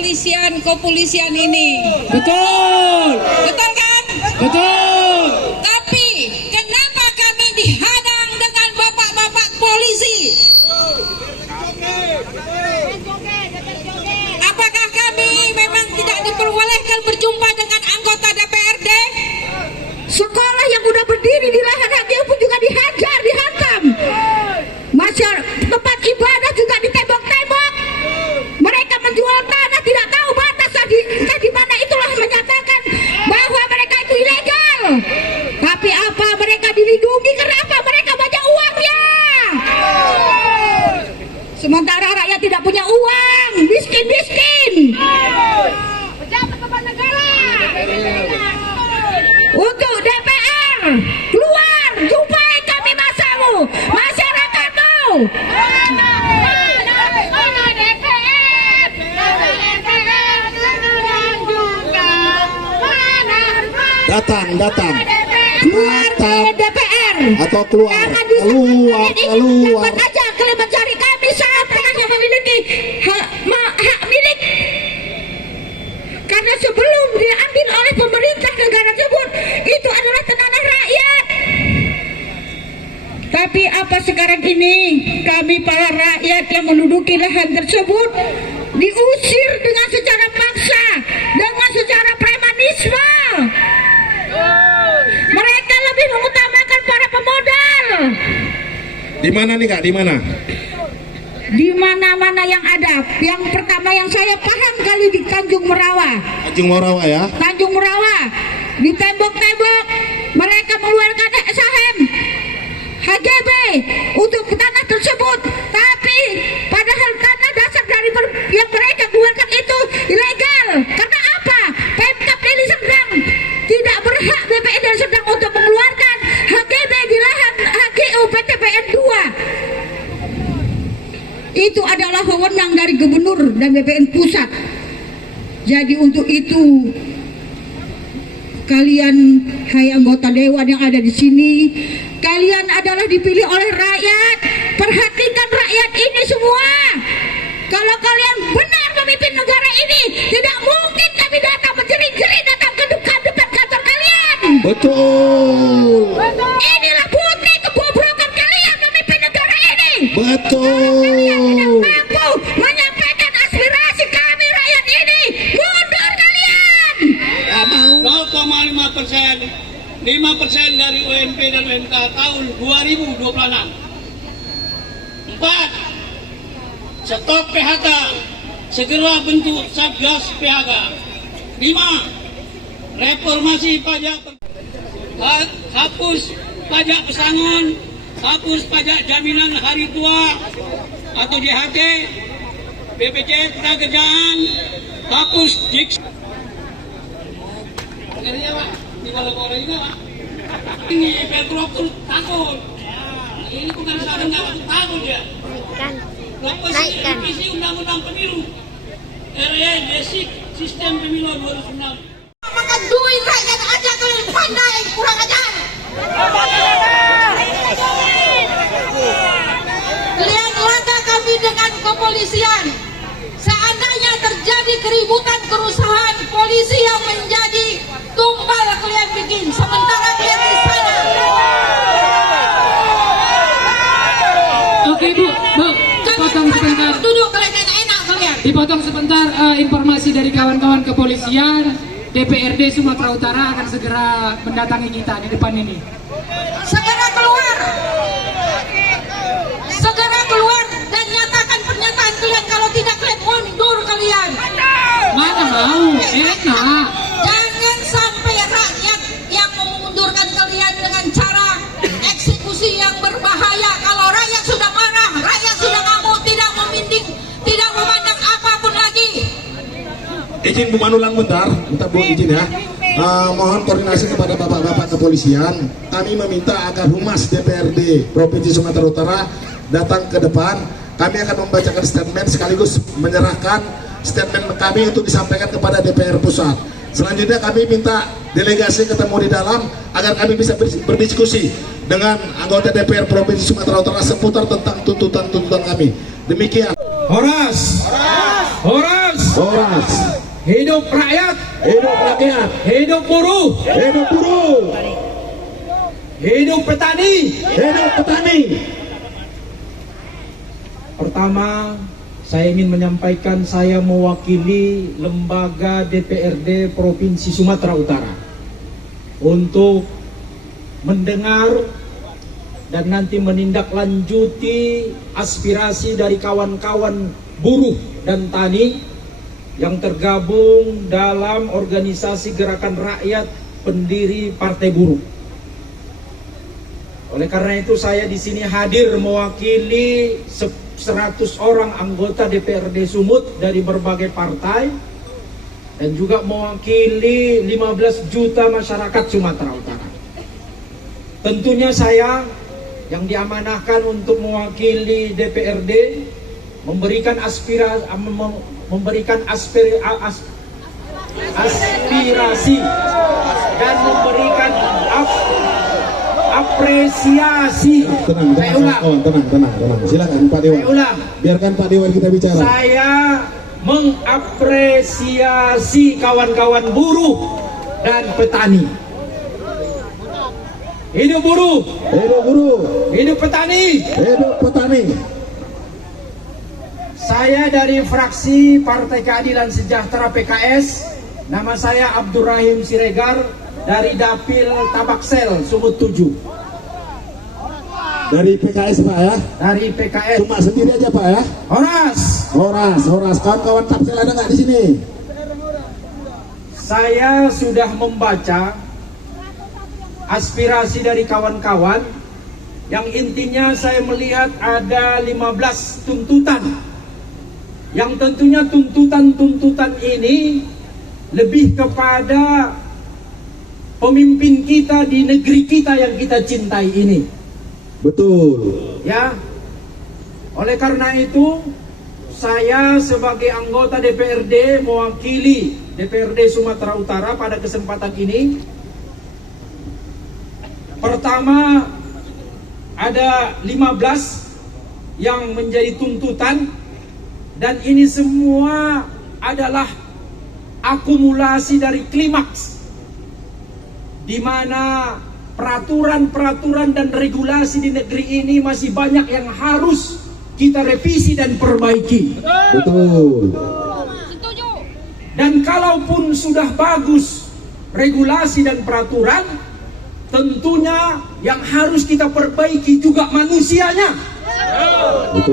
kepolisian ini. Betul. Betul kan? Betul. Tapi kenapa kami dihadang dengan bapak-bapak polisi? Apakah kami memang tidak diperbolehkan berjumpa dengan anggota DPRD? Sekolah yang udah berdiri di lahan hak pun juga dihajar, dihantam. Tempat ibadah juga ditembok-tembok. Mereka menjual tanah tidak tahu batasnya di mana, itulah menyatakan bahwa mereka itu ilegal. Tapi apa, mereka dilindungi karena apa? Mereka banyak uangnya. Sementara rakyat tidak punya uang, miskin-miskin. Pejabat kepala negara. Untuk DPR, keluar, jumpai kami masamu, masyarakatmu. Datang. Keluar dari DPR. Atau keluar. Keluar aja kalian mencari kami sampai yang memiliki hak milik. Karena sebelum diambil oleh pemerintah negara tersebut, itu adalah tanah rakyat. Tapi apa sekarang ini kami para rakyat yang menduduki lahan tersebut diusir dengan secara paksa, dengan secara premanisme. Mereka lebih mengutamakan para pemodal. Di mana nih Kak? Di mana? Di mana-mana yang ada. Yang pertama yang saya paham kali di Tanjung Merawa. Tanjung Merawa ya? Tanjung Merawa. Di tembok-tembok mereka mengeluarkan SHM, HGB untuk tanah tersebut. Tapi padahal tanah dasar dari yang mereka keluarkan itu ilegal. Karena apa? Pemkab Deli Serdang tidak berhak, BPN Deli Serdang untuk mengeluarkan HGB di lahan HGU PTPN 2. Itu adalah wewenang dari gubernur dan BPN pusat. Jadi untuk itu kalian, hai anggota dewan yang ada di sini, kalian adalah dipilih oleh rakyat. Perhatikan rakyat ini semua. Kalau kalian benar memimpin negara ini, tidak mungkin kami datang menjerit-jerit datang ke depan kantor kalian. Betul. Inilah bukti kebobrokan kalian memimpin negara ini. Betul. Mampu menyampaikan aspirasi kami rakyat ini. Mundur kalian. 0,5%, 5% dari UMP dan UMK tahun 2026. 4. Stop PHK, segera bentuk Satgas PHK. 5. Reformasi pajak, hapus pajak pesangon, hapus pajak jaminan hari tua atau JHT, BPJS Ketenagakerjaan, hapus JIX. Dengarnya Pak, di Balokoro juga Pak. Ini Pelkrokur takut. Ini bukan saran nggak takut ya. Revisi Undang-Undang Pemilu, RE Basic Sistem Pemilu 2006. Makan duit rakyat aja kalian pandai, kurang ajar. Kalian langkah kami dengan kepolisian. Seandainya terjadi keributan, kerusuhan, polisi yang menjadi tumbal kalian bikin. Sementara kalian di sana. Oke Bu, potong sebentar. Duduk kalian enak kalian. Dipotong sebentar, informasi dari kawan-kawan kepolisian. DPRD Sumatera Utara akan segera mendatangi kita di depan ini. Segera keluar. Segera keluar dan nyatakan pernyataan kalian. Kalau tidak kalian mundur kalian. Mana mau, enak. Jangan sampai rakyat yang memundurkan kalian dengan cara eksekusi yang berbahaya. Kalau rakyat sudah marah, rakyat sudah ngamuk, tidak meminding, tidak memandang apapun lagi. Izin Bu Manulang bentar Bu izin ya. Mohon koordinasi kepada bapak-bapak kepolisian. Kami meminta agar Humas DPRD Provinsi Sumatera Utara datang ke depan. Kami akan membacakan statement sekaligus menyerahkan statement kami untuk disampaikan kepada DPR pusat. Selanjutnya kami minta delegasi ketemu di dalam agar kami bisa berdiskusi dengan anggota DPR Provinsi Sumatera Utara seputar tentang tuntutan-tuntutan kami. Demikian. Horas. Horas. Horas. Hidup rakyat. Hidup rakyat. Hidup buruh. Hidup buruh. Hidup petani. Hidup petani. Pertama, saya ingin menyampaikan saya mewakili lembaga DPRD Provinsi Sumatera Utara untuk mendengar dan nanti menindaklanjuti aspirasi dari kawan-kawan buruh dan tani yang tergabung dalam organisasi Gerakan Rakyat Pendiri Partai Buruh. Oleh karena itu saya di sini hadir mewakili 100 orang anggota DPRD Sumut dari berbagai partai dan juga mewakili 15 juta masyarakat Sumatera Utara. Tentunya saya yang diamanahkan untuk mewakili DPRD memberikan aspirasi dan memberikan apresiasi. Saya ulang. Tenang. Silakan Pak Dewan. Saya ulang. Biarkan Pak Dewan kita bicara. Saya mengapresiasi kawan-kawan buruh dan petani. Hidup buruh. Hidup buruh. Hidup petani. Hidup petani. Saya dari fraksi Partai Keadilan Sejahtera PKS. Nama saya Abdurrahim Siregar dari Dapil Tabaksel Sumut 7. Dari PKS Pak ya? Dari PKS. Cuma sendiri aja Pak ya? Horas. Kawan-kawan Tapsel ada nggak di sini? Saya sudah membaca aspirasi dari kawan-kawan yang intinya saya melihat ada 15 tuntutan yang tentunya tuntutan ini lebih kepada pemimpin kita di negeri kita yang kita cintai ini. Betul. Ya. Oleh karena itu saya sebagai anggota DPRD mewakili DPRD Sumatera Utara pada kesempatan ini. Pertama, ada 15 yang menjadi tuntutan dan ini semua adalah akumulasi dari klimaks di mana peraturan-peraturan dan regulasi di negeri ini masih banyak yang harus kita revisi dan perbaiki. Betul. Dan kalaupun sudah bagus regulasi dan peraturan, tentunya yang harus kita perbaiki juga manusianya,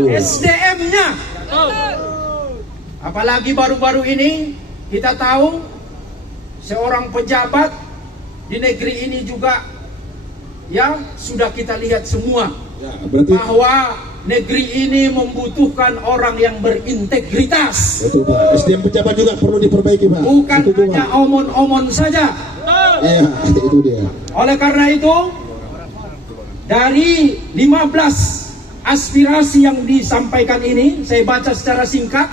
SDM-nya. Apalagi baru-baru ini kita tahu seorang pejabat di negeri ini juga ya sudah kita lihat semua Ya, berarti bahwa negeri ini membutuhkan orang yang berintegritas. betul Pak. SDM pejabat juga perlu diperbaiki Pak. Bukan Setuju, hanya Pak. omon-omon saja. Iya, itu dia. Oleh karena itu, dari 15 aspirasi yang disampaikan ini, saya baca secara singkat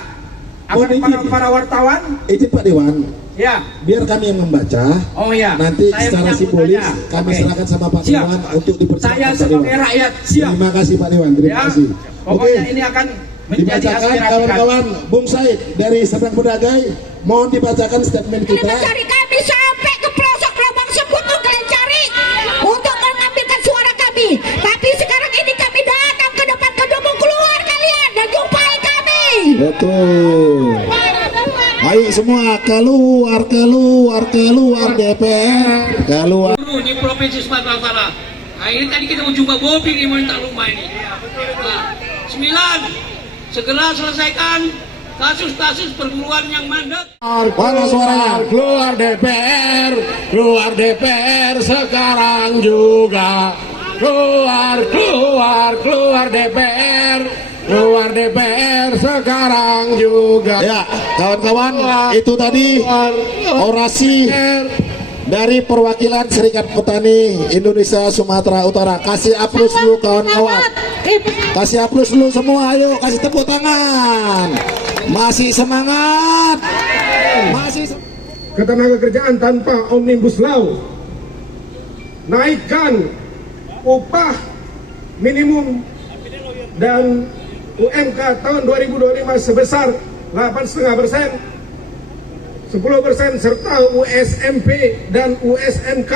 agar para wartawan. Izin Pak Dewan, Ya, biar kami yang membaca. oh ya. Nanti saya secara menyambut simbolis aja. kami Oke. serahkan sama Pak Siap. Dewan untuk dipersilakan Saya Pak sebagai Dewan. rakyat siap. Terima kasih Pak Dewan, terima Ya, kasih. pokoknya Oke, ini akan menjadi dibacakan aspirasi kawan-kawan. Bung Said dari Serdang Bedagai, mohon dibacakan statement Kalian kita. mencari kami sampai ke pelosok lubang sekutu, kalian cari untuk mengambilkan suara kami. Tapi sekarang ini kami datang ke depan gedung, keluar kalian dan jumpai kami. Betul. Ayo semua keluar DPR, keluar. Buruh di Provinsi Sumatera Utara. Nah, ini tadi kita mau jumpa Bobi di minta rumah ini. Nah, 9. Segera selesaikan kasus-kasus perburuan yang mandek. Mana suaranya? Keluar DPR sekarang juga. Keluar DPR sekarang juga. Ya, kawan-kawan, itu tadi orasi dari perwakilan Serikat Petani Indonesia Sumatera Utara. Kasih aplaus dulu kawan-kawan. Kasih aplaus dulu semua, ayo kasih tepuk tangan. Masih semangat. Ketenagakerjaan tanpa Omnibus Law. Naikkan upah minimum dan UMK tahun 2025 sebesar 8,5%, 10% serta USMP dan USMK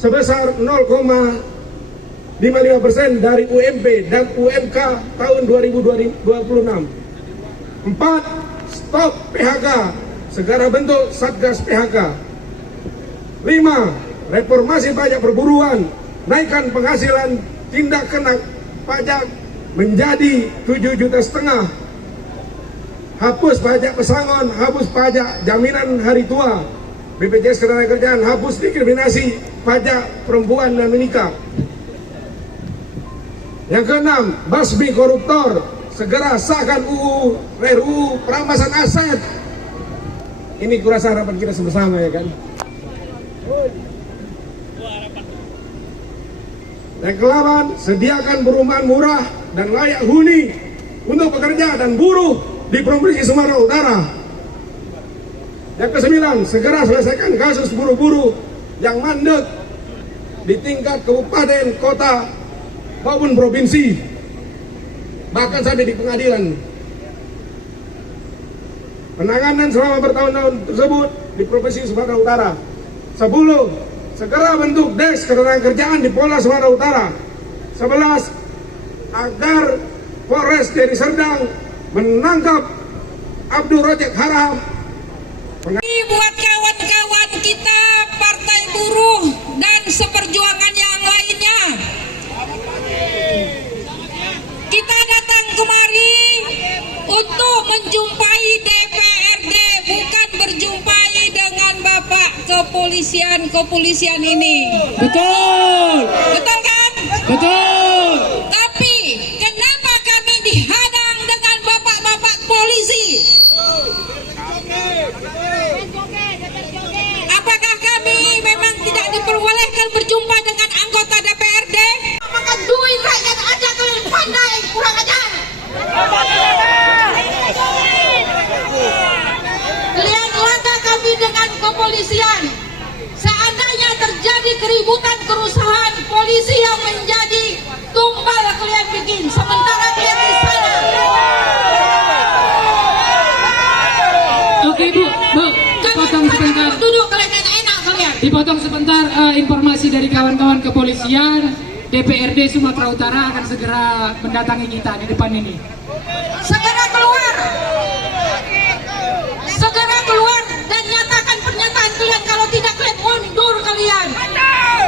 sebesar 0,55% dari UMP dan UMK tahun 2026. 4. Stop PHK, segera bentuk Satgas PHK. 5. Reformasi pajak perburuan, naikkan penghasilan tindak kena pajak menjadi 7,5 juta. Hapus pajak pesangon, hapus pajak jaminan hari tua, BPJS Ketenagakerjaan, hapus diskriminasi pajak perempuan dan menikah. Yang keenam, basmi koruptor, segera sahkan RUU perampasan aset. Ini kurasa harapan kita bersama, ya kan? Yang ke-8, sediakan perumahan murah dan layak huni untuk pekerja dan buruh di Provinsi Sumatera Utara. Yang ke-9, segera selesaikan kasus buruh-buruh yang mandek di tingkat kabupaten, kota, maupun provinsi, bahkan sampai di pengadilan. Penanganan selama bertahun-tahun tersebut di Provinsi Sumatera Utara. 10. Segera bentuk Desk Ketenagakerjaan di Polda Sumatera Utara. 11. Agar Polres Deli Serdang menangkap Abdul Rojak Haram. Ini buat kawan-kawan kita Partai Buruh dan seperjuangan yang lainnya. Kita datang kemari untuk menjumpai DPRD, bukan berjumpai dengan Bapak kepolisian ini. Betul. Betul kan? Betul. Tapi kenapa kami dihadang dengan bapak-bapak polisi? Apakah kami memang tidak diperbolehkan berjumpa dengan anggota DPRD? Makan duit rakyat aja kalian pandai, kurang ajar. Kalian langkah kami dengan kepolisian. Seandainya terjadi keributan, kerusuhan, polisi yang menjadi tumbal kalian bikin. Sementara kalian di sana. Oke Bu, dipotong sebentar. Duduk kalian enak kalian. Dipotong sebentar, informasi dari kawan-kawan kepolisian. DPRD Sumatera Utara akan segera mendatangi kita di depan ini. Segera keluar. Segera keluar dan nyatakan pernyataan kalian. Kalau tidak kalian mundur kalian.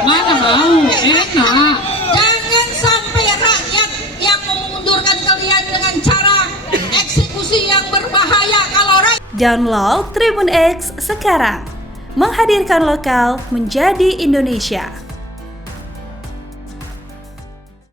Mana mau, enak. Jangan sampai rakyat yang memundurkan kalian dengan cara eksekusi yang berbahaya. Kalau rakyat Download Tribun X sekarang, menghadirkan lokal menjadi Indonesia.